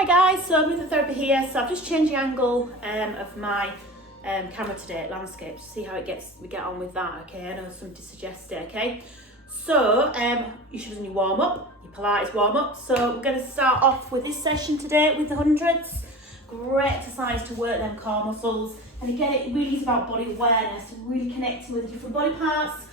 Hi guys, so I'm with the therapy here. So I've just changed the angle of my camera today at landscape to see how we get on with that. Okay, I know somebody suggested it. Okay, so you should have done your warm up, your Pilates warm up. So we're going to start off with this session today with the hundreds. Great exercise to work them core muscles, and again it really is about body awareness, really connecting with the different body parts,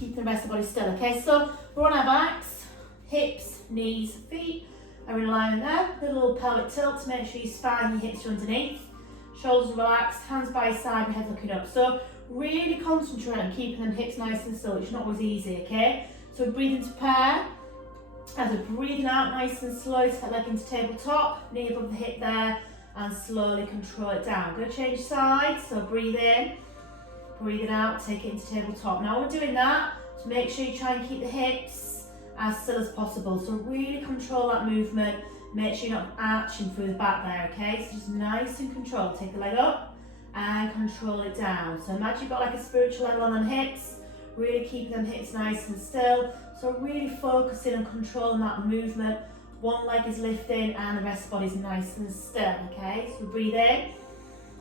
keeping the rest of the body still. Okay, so we're on our backs, hips, knees, feet are in alignment there. With a little pelvic tilt to make sure your spine, your hips are underneath. Shoulders relaxed, hands by your side, and head looking up. So really concentrate on keeping them hips nice and still, which is not always easy, okay? So breathe into prayer. As we're breathing out nice and slow, take leg into tabletop, knee above the hip there, and slowly control it down. I'm going to change sides, so breathe in, breathe it out, take it into tabletop. Now we're doing that, so make sure you try and keep the hips as still as possible. So really control that movement. Make sure you're not arching through the back there, okay? So just nice and controlled. Take the leg up and control it down. So imagine you've got like a spiritual level on them hips, really keeping them hips nice and still. So really focusing on controlling that movement. One leg is lifting and the rest of the body's nice and still, okay? So breathe in,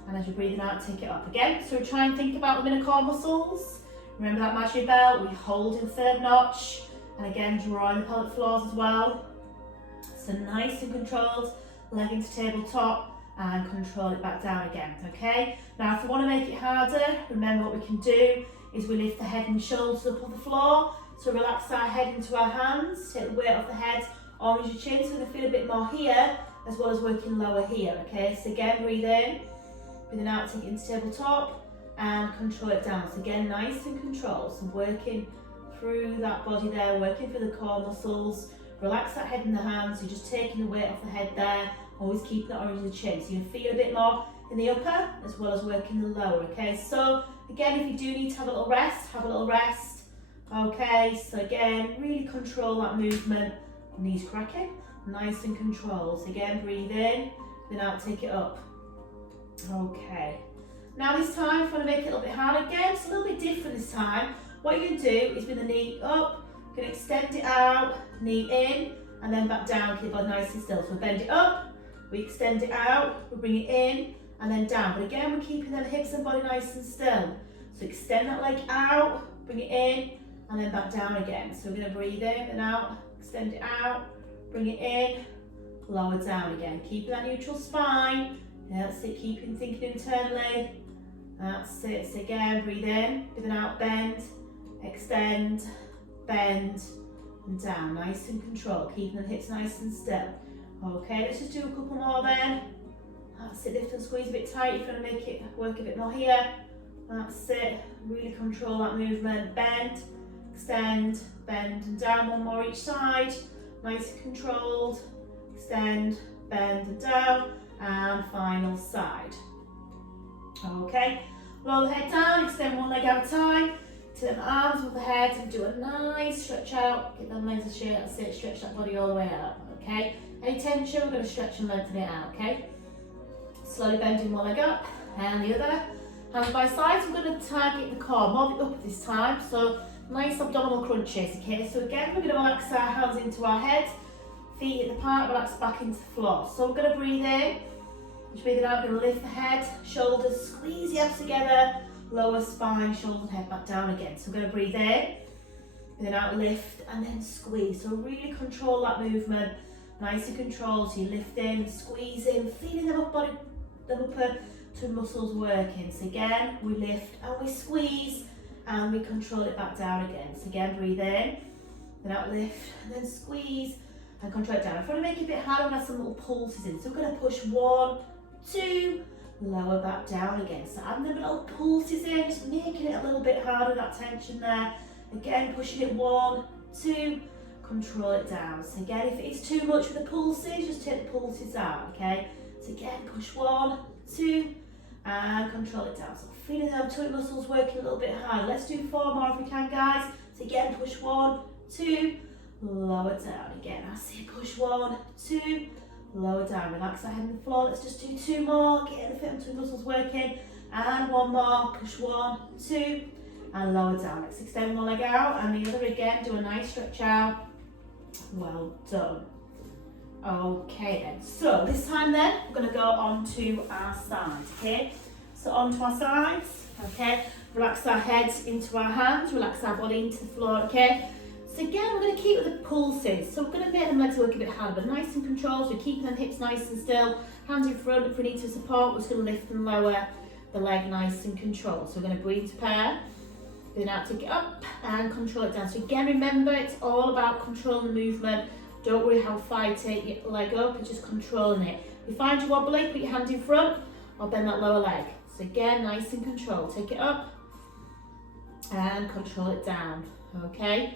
and as you're breathing out, take it up again. So try and think about the inner core muscles. Remember that imaginary belt, we hold in third notch. And again, drawing the pelvic floors as well. So nice and controlled, leg into tabletop and control it back down again, okay? Now if we want to make it harder, remember what we can do is we lift the head and shoulders up off the floor. So relax our head into our hands, take the weight off the head, arms your chin, so we're going to feel a bit more here, as well as working lower here, okay? So again, breathe in, breathing out, take it into tabletop and control it down. So again, nice and controlled, so working through that body there, working through the core muscles. Relax that head in the hands, you're just taking the weight off the head there, always keeping the orange of the chin. So you feel a bit more in the upper as well as working the lower, okay? So again, if you do need to have a little rest, have a little rest. Okay, so again, really control that movement. Knees cracking, nice and controlled. So again, breathe in, then out, take it up. Okay. Now this time, if you want to make it a little bit harder, again, it's a little bit different this time. What you're going to do is bring the knee up, you're going to extend it out, knee in, and then back down, keep it nice and still. So we bend it up, we extend it out, we bring it in, and then down. But again, we're keeping the hips and body nice and still. So extend that leg out, bring it in, and then back down again. So we're going to breathe in and out, extend it out, bring it in, lower down again. Keeping that neutral spine. That's it, thinking internally. That's it. So again, breathe in, breathing out, bend, extend, bend, and down, nice and controlled, keeping the hips nice and still. Okay, let's just do a couple more then. That's it, lift and squeeze a bit tight if you want to make it work a bit more here. That's it, really control that movement, bend, extend, bend, and down. One more each side, nice and controlled, extend, bend, and down, and final side. Okay, roll the head down, extend one leg at a time. Turn the arms with the head and do a nice stretch out. Get them legs straight, that's it, stretch that body all the way out, okay? Any tension, we're going to stretch and lengthen it out, okay? Slowly bending one leg up and the other. Hands by sides, we're going to target the core, more the up this time, so nice abdominal crunches, okay? So again, we're going to relax our hands into our head, feet hit the part, relax back into the floor. So we're going to breathe in, breathe it out, we're going to lift the head, shoulders, squeeze the abs together, lower spine, shoulders, head back down again. So we're going to breathe in, then out, lift, and then squeeze. So really control that movement, nice and controlled. So you lift in, squeeze in, feeling them upper two muscles working. So again, we lift and we squeeze, and we control it back down again. So again, breathe in, then out, lift, and then squeeze, and control it down. If I want to make it a bit harder, we're going to have some little pulses in. So we're going to push 1, 2, lower back down again. So add the little pulses in, just making it a little bit harder, that tension there. Again, pushing it 1, 2, control it down. So again, if it's too much with the pulses, just take the pulses out, okay? So again, push 1, 2, and control it down. So feeling the abdominal muscles working a little bit harder. Let's do 4 more if we can, guys. So again, push 1, 2, lower down again. I see, push 1, 2, lower down, relax that head on the floor. Let's just do 2 more, get the fit and muscles working, and 1 more, push 1, 2, and lower down. Let's extend one leg out, and the other again, do a nice stretch out. Well done. Okay then, so this time then, we're going to go on to our sides, okay? So onto our sides, okay? Relax our heads into our hands, relax our body into the floor, okay? So again, we're going to keep with the pulses. So we're going to make them legs work a bit harder, but nice and controlled. So we're keeping them hips nice and still, hands in front if we need to support. We're just going to lift and lower the leg nice and controlled. So we're going to breathe to pair. Breathe out, take it up and control it down. So again, remember, it's all about controlling the movement. Don't worry how far you take your leg up, you're just controlling it. If you find you wobbly, put your hand in front or bend that lower leg. So again, nice and controlled. Take it up and control it down, okay?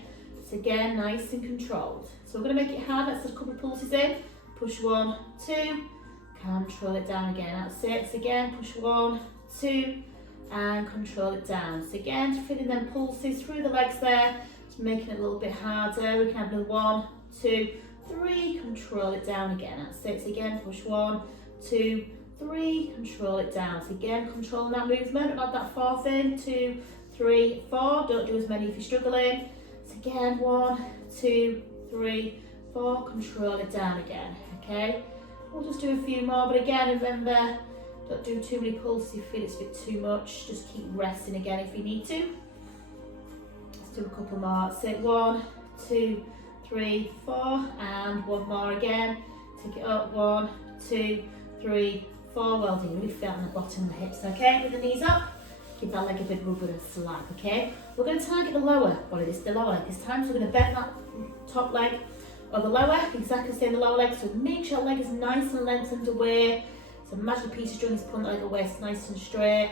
So again, nice and controlled. So we're going to make it hard. Let's put a couple of pulses in. Push 1, 2, control it down again. That's it. So again, push 1, 2, and control it down. So again, just filling them pulses through the legs there, just making it a little bit harder. We can have another 1, 2, 3, control it down again. That's it. So again, push 1, 2, 3, control it down. So again, controlling that movement. Add that fourth in. 2, 3, 4. Don't do as many if you're struggling. So again, 1, 2, 3, 4. Control it down again. Okay. We'll just do a few more. But again, remember, don't do too many pulses if you feel it's a bit too much. Just keep resting again if you need to. Let's do a couple more. That's it. 1, 2, 3, 4, and one more again. Take it up. 1, 2, 3, 4. Well done. Really feel on the bottom of the hips. Okay, with the knees up. Give that leg a bit rubber and slap. Okay. We're going to target the lower body. The lower leg this time. So we're going to bend that top leg or the lower. Exactly the same. The lower leg. So make sure that leg is nice and lengthened away. So imagine a piece of string is pulling the leg away. It's nice and straight.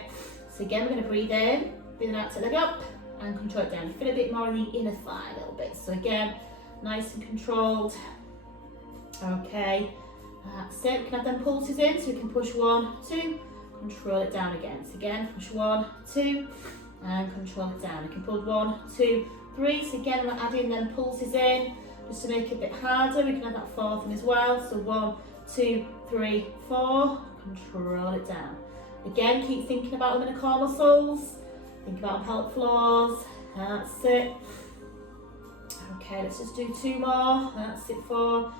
So again, we're going to breathe in. Breathe out to leg up and control it down. Feel a bit more in the inner thigh a little bit. So again, nice and controlled. Okay, that's it. We can have them pulses in, so we can push 1, 2, control it down again. So again, push 1, 2, and control it down. We can pull 1, 2, 3. So again, we're adding them pulses in just to make it a bit harder. We can add that fourth in as well. So 1, 2, 3, 4. Control it down. Again, keep thinking about them in the core muscles. Think about pelvic floors. That's it. Okay, let's just do 2 more. That's it. 4.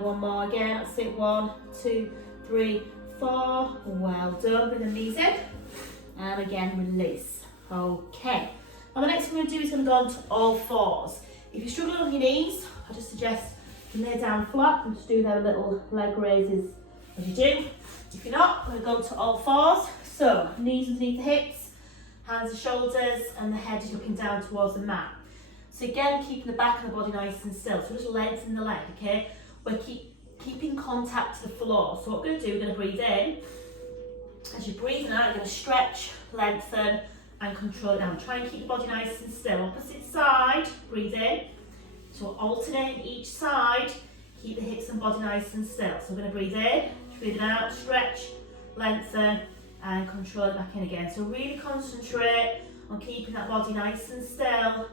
One more again. That's it. 1, 2, 3, 4. Well done. Bring the knees in. And again, release. Okay. Now the next thing we're going to do is going to go on to all fours. If you're struggling on your knees, I just suggest you lay down flat and just do their little leg raises as you do. If you're not, we're going to go to all fours. So knees underneath the hips, hands and shoulders, and the head is looking down towards the mat. So again, keeping the back of the body nice and still. So just lengthen the leg, okay? We're keeping contact to the floor. So what we're going to do, we're going to breathe in. As you're breathing out, you're going to stretch, lengthen, and control it down. Try and keep the body nice and still. Opposite side, breathe in. So alternating each side, keep the hips and body nice and still. So we're going to breathe in, breathe out, stretch, lengthen, and control it back in again. So really concentrate on keeping that body nice and still.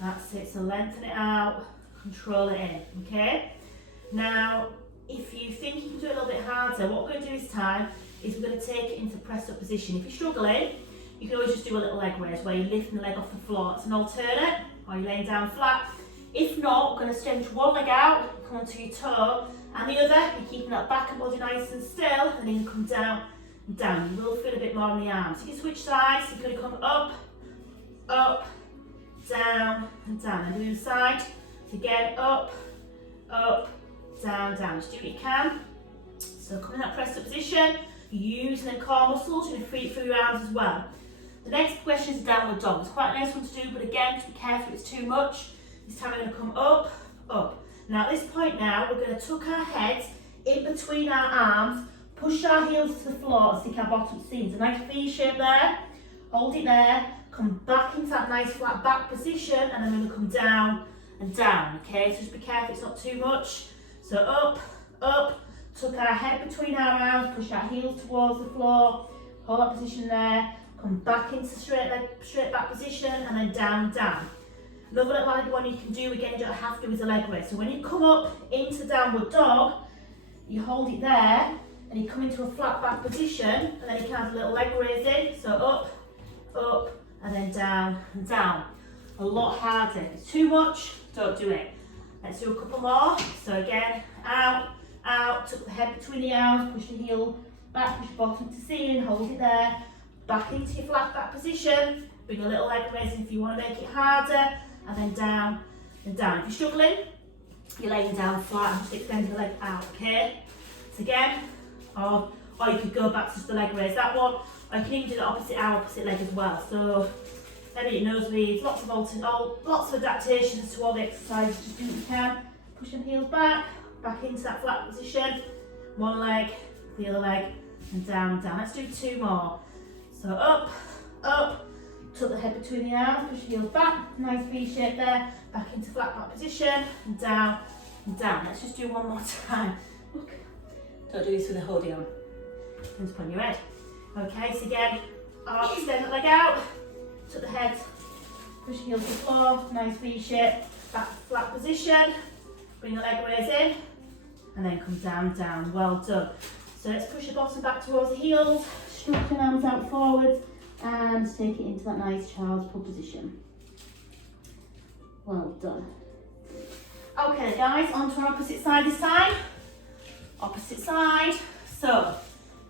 That's it. So lengthen it out, control it in. Okay. Now, if you think you can do it a little bit harder, what we're going to do this time is we're going to take it into pressed up position. If you're struggling, you can always just do a little leg raise where you're lifting the leg off the floor. It's an alternate, or you're laying down flat. If not, we're going to stretch one leg out, come onto your toe, and the other, you're keeping that back and body nice and still, and then you come down and down. You will feel a bit more on the arms. So you can switch sides, so you're going to come up, up, down, and down. And the other side, so again, up, down, down. Just do what you can. So come in that pressed up position, using the core muscles, you're going to free it through your arms as well. The next question is downward dog. It's quite a nice one to do, but again, just be careful if it's too much. This time we're going to come up, up. Now at this point now, we're going to tuck our heads in between our arms, push our heels to the floor and stick our bottom seams. A nice V shape there. Hold it there. Come back into that nice flat back position, and then we're going to come down and down. Okay, so just be careful it's not too much. So up, up, tuck our head between our arms, push our heels towards the floor, hold that position there, come back into straight back position, and then down, down. Another little one you can do, again, you don't have to, is a leg raise. So when you come up into downward dog, you hold it there, and you come into a flat back position, and then you can have a little leg raise in. So up, up, and then down and down. A lot harder. If it's too much, don't do it. Let's do a couple more. So again, out, out, tuck the head between the arms, push the heel back, push the bottom to ceiling, hold it there, back into your flat back position, bring a little leg raise if you want to make it harder, and then down and down. If you're struggling, you're laying down flat and just extend the leg out, okay? So again, or you could go back to just the leg raise, that one, or you can even do the opposite leg as well. So maybe your nose bleeds, lots of adaptations to all the exercises, just do what you can. Push them heels back into that flat position, one leg, the other leg, and down, down. Let's do 2 more. So up, up, tuck the head between the arms, push the heels back, nice V shape there, back into flat back position, and down, and down. Let's just do one more time. Look, don't do this with a hoodie on. Hands upon your head. Okay, so again, extend the leg out, tuck the head, push the heels to the floor, nice V shape, back flat position, bring the leg raise in, and then come down, down. Well done. So let's push the bottom back towards the heels, stretch your arms out forwards, and take it into that nice child's pose position. Well done. Okay guys, on to our opposite side this time. Opposite side. So,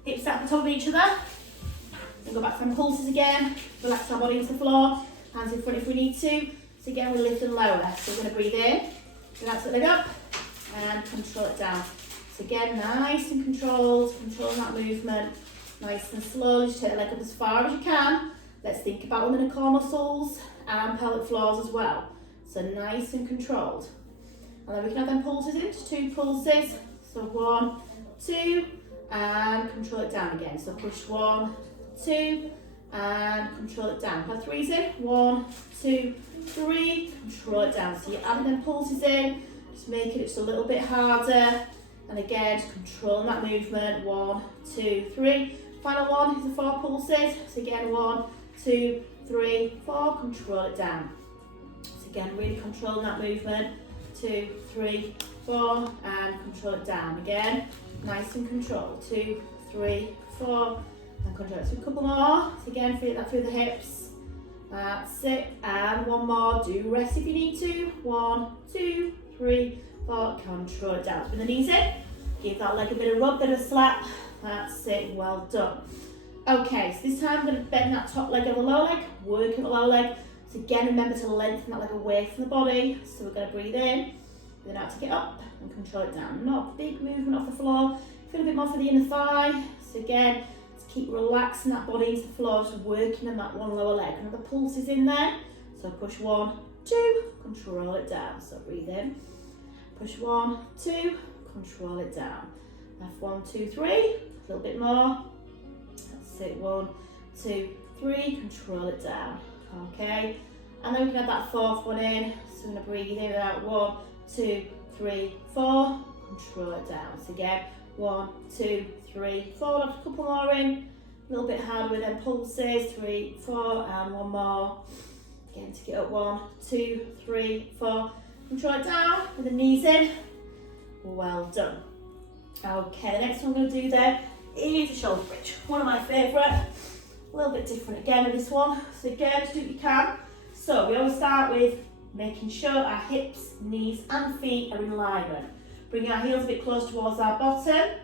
hips stacked on top of each other. Then go back to some pulses again. Relax our body into the floor. Hands in front if we need to. So again, we'll lift and lower. So we're going to breathe in. Relax the leg up. And control it down. So again, nice and controlled. Controlling that movement. Nice and slow. Just take the leg up as far as you can. Let's think about the core muscles and pelvic floors as well. So nice and controlled. And then we can have them pulses in. Just 2 pulses. So 1, 2. And control it down again. So push 1, 2, and control it down. Have 3s in. 1, 2, 3. Control it down. So you're adding them pulses in. Just make it just a little bit harder. And again, just controlling that movement. 1, 2, 3. Final one is the 4 pulses. So again, 1, 2, 3, 4. Control it down. So again, really controlling that movement. 2, 3, 4, and control it down. Again, nice and controlled. 2, 3, 4, and control it. So a couple more. So again, feel that through the hips. That's it. And one more. Do rest if you need to. 1, 2, 3, 4. Control it down. So bring the knees in. Give that leg a bit of rub, bit of slap. That's it. Well done. Okay, so this time I'm going to bend that top leg over the lower leg. Work at the lower leg. So again, remember to lengthen that leg away from the body. So we're going to breathe in. Then out to get up and control it down. Not big movement off the floor. Feel a bit more for the inner thigh. So again, just keep relaxing that body into the floor, just working on that one lower leg. Another pulse is in there. So push 1, 2, control it down. So breathe in. Push 1, 2, control it down. Left 1, 2, 3. A little bit more. That's it. 1, 2, 3. Control it down. Okay. And then we can add that 4th one in. So we're going to breathe in and out. 1, 2, 3, 4. Control it down. So again, 1, 2, 3, 4. I've a couple more in. A little bit harder with them pulses. 3, 4, and one more. Again, to get up. 1, 2, 3, 4. Control it down with the knees in. Well done. Okay, the next one I'm going to do there is a shoulder bridge. One of my favourite. A little bit different again with this one. So again, just do what you can. So we always start with making sure our hips, knees and feet are in alignment. Bring our heels a bit close towards our bottom.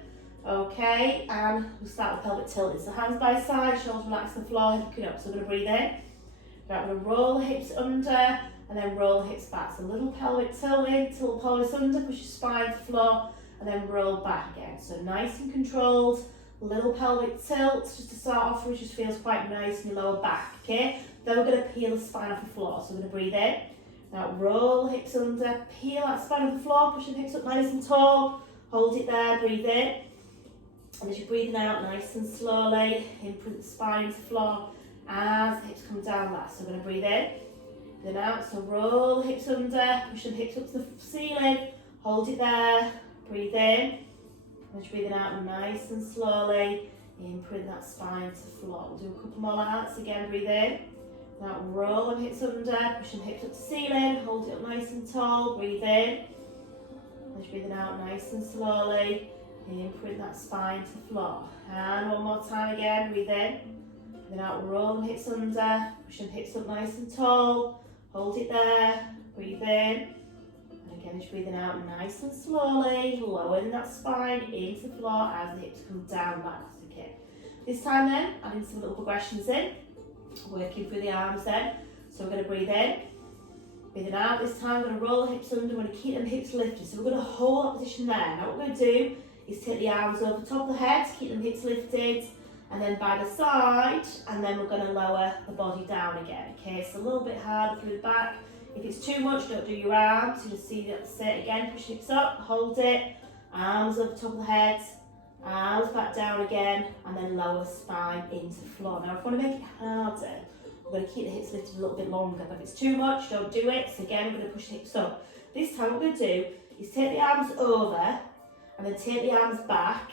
Okay, and we'll start with pelvic tilting. So hands by side, shoulders relax on the floor, head looking up. So we're going to breathe in. Right, we're going to roll the hips under and then roll the hips back. So a little pelvic tilt in, tilt the pelvis under, push your spine to the floor and then roll back again. So nice and controlled. Little pelvic tilt just to start off, which just feels quite nice in your lower back. Okay, then we're going to peel the spine off the floor. So we're going to breathe in. Now roll the hips under, peel that spine off the floor, push the hips up nice and tall, hold it there, breathe in. And as you're breathing out, nice and slowly, imprint the spine into the floor as the hips come down that. So we're going to breathe in, then out, so roll the hips under, push the hips up to the ceiling, hold it there, breathe in. And as you're breathing out, nice and slowly, imprint that spine to the floor. We'll do a couple more like that. So again, breathe in. Now roll them hips under, push them hips up to the ceiling, hold it up nice and tall, breathe in. As you're breathing out, nice and slowly, imprint that spine to the floor. And one more time again, breathe in. Then out, roll them hips under, push them hips up nice and tall, hold it there, breathe in. And Again, just breathing out nice and slowly, lowering that spine into the floor as the hips come down backwards. Okay. This time then, adding some little progressions in, working through the arms then. So we're going to breathe in, breathing out. This time we're going to roll the hips under, we're going to keep them hips lifted. So we're going to hold that position there. Now what we're going to do is take the arms over the top of the head, keep them hips lifted, and then by the side, and then we're going to lower the body down again. Okay, so a little bit harder through the back. If it's too much, don't do your arms. You just see that's it again. Push hips up, hold it, arms over the top of the head, arms back down again, and then lower spine into the floor. Now, if you want to make it harder, we're going to keep the hips lifted a little bit longer. But if it's too much, don't do it. So again, we're going to push the hips up. This time, what we're going to do is take the arms over, and then take the arms back,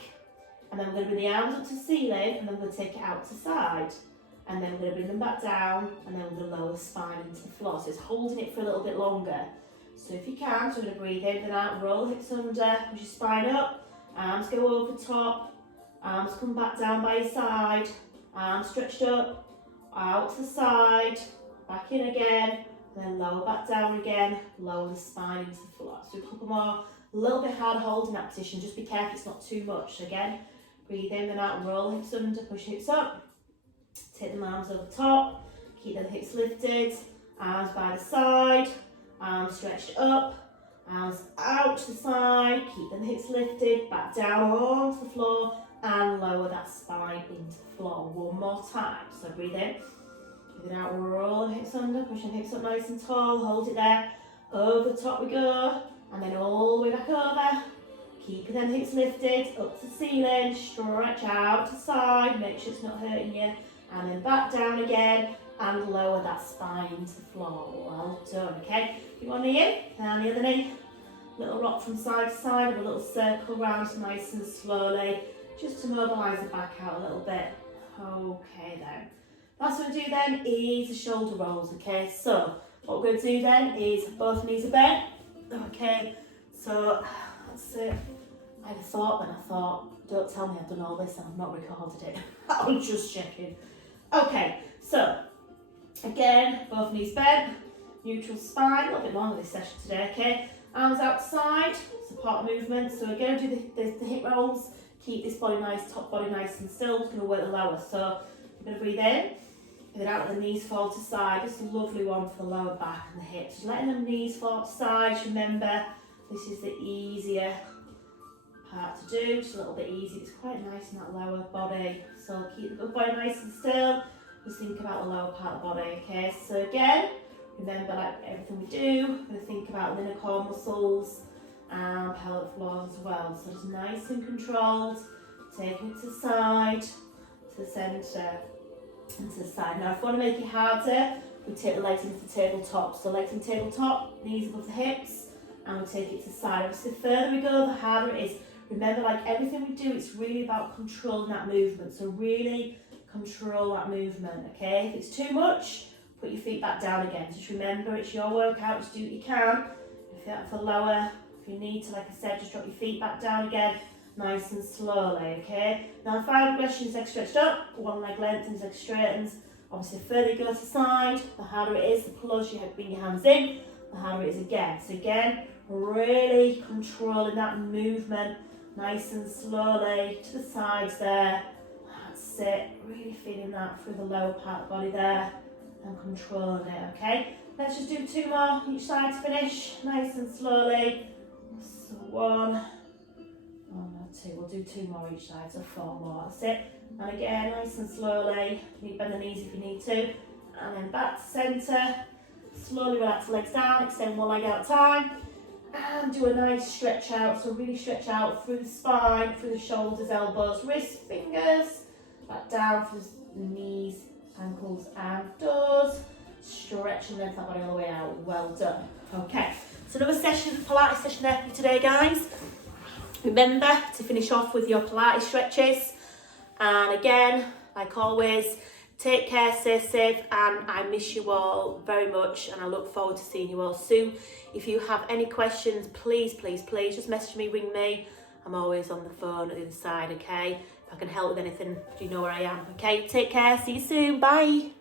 and then we're going to bring the arms up to the ceiling, and then we're going to take it out to the side. And then we're going to bring them back down, and then we're going to lower the spine into the floor. So it's holding it for a little bit longer. So if you can, so we're going to breathe in and out, roll the hips under, push your spine up, arms go over the top, arms come back down by your side, arms stretched up, out to the side, back in again, and then lower back down again, lower the spine into the floor. So a couple more, a little bit hard holding that position, just be careful it's not too much. So again, breathe in and out, roll hips under, push hips up. Take them arms over the top, keep them hips lifted, arms by the side, arms stretched up, arms out to the side, keep them hips lifted, back down onto the floor, and lower that spine into the floor. One more time. So breathe in, breathing out, roll the hips under, push them hips up nice and tall, hold it there, over the top we go, and then all the way back over. Keep them hips lifted, up to the ceiling, stretch out to the side, make sure it's not hurting you. And then back down again and lower that spine into the floor. Well done, okay? Keep one knee in, down the other knee. Little rock from side to side, a little circle round nice and slowly, just to mobilise the back out a little bit. Okay then. Last one to do then is the shoulder rolls, okay? So what we're going to do then is both knees are bent. Okay, so that's it. I had a thought then I thought, don't tell me I've done all this and I've not recorded it. I was just checking. Okay, so again, both knees bent, neutral spine, a little bit longer this session today, okay? Arms outside, support movement. So we're going to do the hip rolls, keep this body nice, top body nice and still. It's going to work the lower. So we're going to breathe in, breathe out, let the knees fall to side. Just a lovely one for the lower back and the hips. Just letting the knees fall to side. Remember, this is the easier part to do, just a little bit easy. It's quite nice in that lower body. So keep the upper body nice and still. Just think about the lower part of the body, okay? So again, remember, like everything we do, we're going to think about the inner core muscles and pelvic floors as well. So just nice and controlled, taking it to the side, to the centre, and to the side. Now if you want to make it harder, we take the legs into the tabletop. So legs in tabletop, knees above the hips, and we take it to the side. Obviously the further we go, the harder it is. Remember, like everything we do, it's really about controlling that movement. So really control that movement, okay? If it's too much, put your feet back down again. Just remember, it's your workout, just do what you can. If that's a lower, if you need to, like I said, just drop your feet back down again, nice and slowly, okay? Now, final progression is leg stretched up, one leg lengthens, leg straightens. Obviously, the further you go to the side, the harder it is. The closer you have to bring your hands in, the harder it is again. So again, really controlling that movement, nice and slowly to the sides there. That's it, really feeling that through the lower part of the body there and controlling it, okay? Let's just do 2 more each side to finish, nice and slowly. So 1, no, 2, we'll do 2 more each side, so 4 more, that's it. And again, nice and slowly, you bend the knees if you need to, and then back to centre. Slowly relax the legs down, extend one leg out at a time, and do a nice stretch out. So really stretch out through the spine, through the shoulders, elbows, wrists, fingers, back down through the knees, ankles and toes. Stretch and length that body all the way out. Well done. Okay, so another session, Pilates session there for you today, guys. Remember to finish off with your Pilates stretches. And again, like always, take care, stay safe, and I miss you all very much, and I look forward to seeing you all soon. If you have any questions, please just message me, ring me. I'm always on the phone at the other side, okay? If I can help with anything, you know where I am, okay? Take care, see you soon, bye.